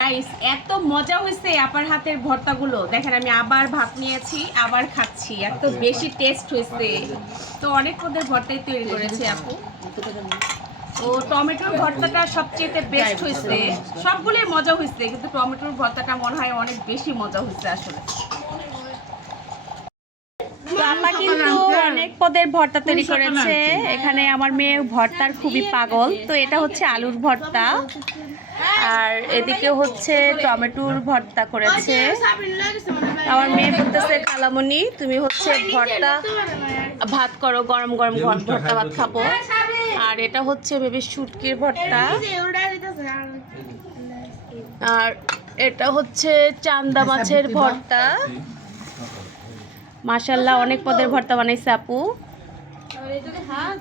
guys এত মজা হয়েছে আপার হাতের ভর্তাগুলো দেখেন আমি আবার ভাত নিয়েছি আবার খাচ্ছি এত বেশি টেস্ট হয়েছে তো অনেক পদের ভর্তাই তৈরি করেছে আপু ও টমেটোর ভর্তাটা সবচেয়ে বেস্ট হয়েছে সবগুলোই মজা হয়েছে কিন্তু টমেটোর ভর্তাটা মনে হয় অনেক বেশি মজা হয়েছে আসলে আপা কিন্তু অনেক পদের ভর্তা তৈরি করেছে এখানে আমার মেয়ে ভর্তার খুবই পাগল তো এটা হচ্ছে আলুর ভর্তা আর এদিকে হচ্ছে টমেটোর ভর্তা করেছে আমার মেয়ে বলতেছে খালামণি তুমি হচ্ছে ভর্তা ভাত করো গরম গরম ভর্তা ভাত খাবো আর এটা হচ্ছে বেবি শুটকির ভর্তা আর এটা হচ্ছে চান্দা মাছের ভর্তা মাশাআল্লাহ অনেক পদের ভর্তা বানাইছে আপু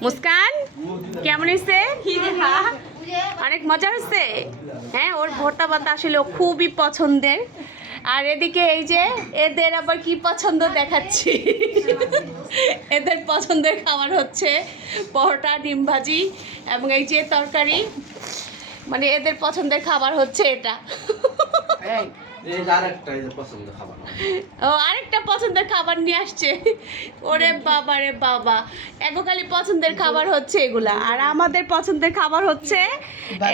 মুস্কান কেমন হয়েছে অনেক মজা হয়েছে হ্যাঁ ওর ভর্তা ভাতা আসলে খুবই পছন্দের আর এদিকে এই যে এদের আবার কি পছন্দ দেখাচ্ছি এদের পছন্দের খাবার হচ্ছে পরোটা ডিম ভাজি এবং এই যে তরকারি মানে এদের পছন্দের খাবার হচ্ছে এটা ও আরেকটা পছন্দের খাবার নিয়ে আসছে ওরে বাবা রে বাবা এককালি পছন্দের খাবার হচ্ছে এগুলা আর আমাদের পছন্দের খাবার হচ্ছে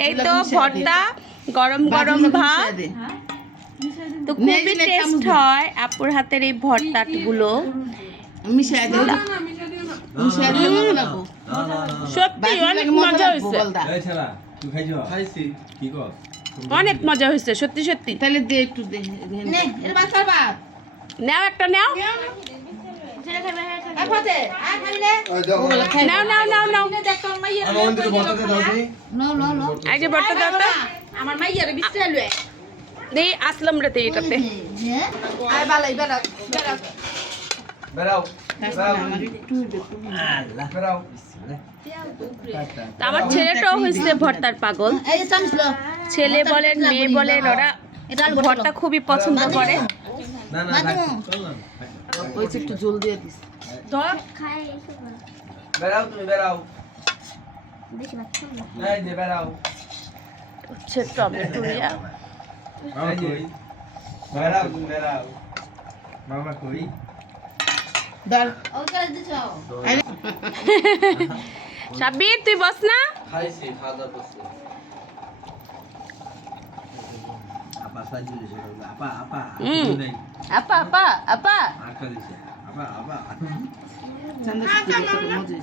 এই তো ভর্তা গরম গরম ভাত তো খুবই টেস্ট হয় আপুর হাতের এই ভর্তাগুলো সত্যি অনেক মজা হয়েছে অনেক মজা হয়েছে সত্যি সত্যি তাহলে দে একটু দে নাও একটা নাও নাও নাও নাও নাও এই যে ভর্তা দাও তো আমার মাইয়ারে বিস্তার লয়ে দেই আসলাম রে এটাতে আয় বালাই বেরাও বেরাও বেরাও আমার ছেলেটাও হয়েছে ভর্তার পাগল ছেলে বলেন মেয়ে বলেন ওরা ভর্তা খুবই পছন্দ করে ওইছে একটু জল দিয়ে দিস বেরাও তুমি বেরাও এই যে বেরাও হচ্ছে টমেটো বেরাও তুমি বেরাও মামা কই ডাল সাব্বির তুই বস না খাইছি খাওয়া করছি আপা সাজি দিছে আপা আপা নাই আপা আপা আপা আকা দিছে আপা আপা চন্দা সুতি মজা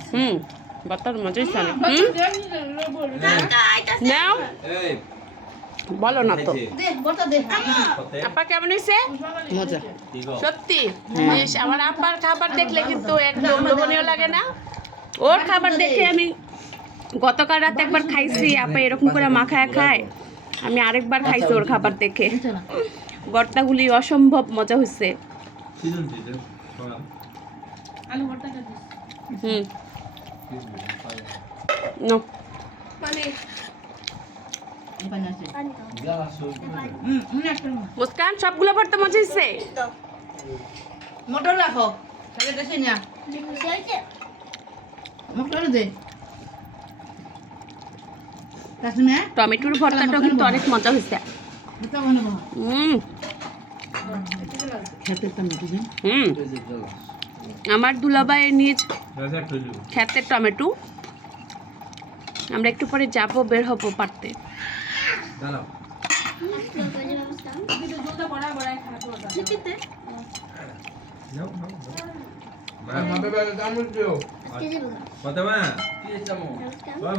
ভর্তার মজা হয়েছে নাও এই বলো না তো দে বটা দে আপা কেমন হয়েছে মজা সত্যি ইস, আমার আপার খাবার দেখলে কিন্তু একদম লোভনীয় লাগে না ওর খাবার দেখে আমি গতকাল রাতে একবার খাইছি আপা এরকম করে মাখায় খায় আমি আরেকবার খাইছি ওর খাবার দেখে ভর্তাগুলি অসম্ভব মজা হয়েছে নো মুস্কান সবগুলো ভর্তা মজা হয়েছে মোটর রাখো তাহলে দেশে না মোটর দে কাশ্মীর টমেটোর ভর্তাটাও কিন্তু অনেক মজা হয়েছে এটা বানাবো খেতে টমেটো দে আমার দুলাভাইয়ের নিজ ক্ষেতের টমেটো আমরা একটু পরে যাবো বের হবো পারতে দাঁড়াও মা ভাবে দাম দিও কত মা 30 চামচ